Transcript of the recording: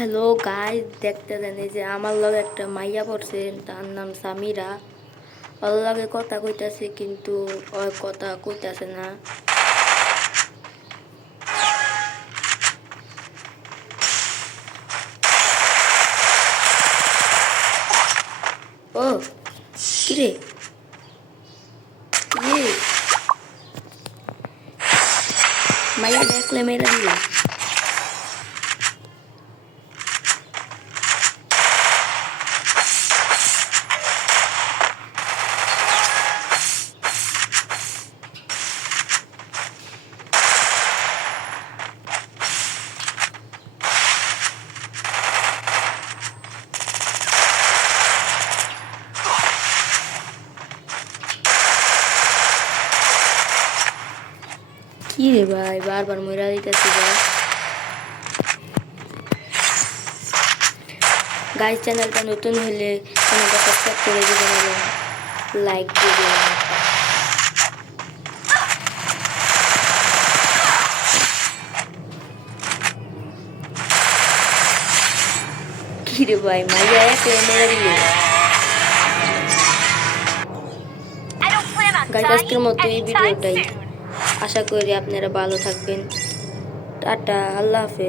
Hello guys, দেখতে দেন এই যে আমার লগে একটা মাইয়া পড়ছে, তার নাম সামিরা। ওর লগে কথা কইতাছে কিন্তু ওর কথা কইতাছে না। ও কিরে, ইয়ে মাইয়া দেখলে মেরে দিলা। কি রে ভাই, বারবার মইরা দিতেছি ভাই। গাইস, চ্যানেলটা নতুন হলে চ্যানেলটা সাবস্ক্রাইব করে দিবেন এবং লাইক দিয়ে দিবেন। কি রে ভাই, মাইয়া একলে মেরে দিলে। গাইস, আজকের মতো এই ভিডিওটাই। আশা করি আপনারা ভালো থাকবেন। টাটা, আল্লাহ হাফেজ।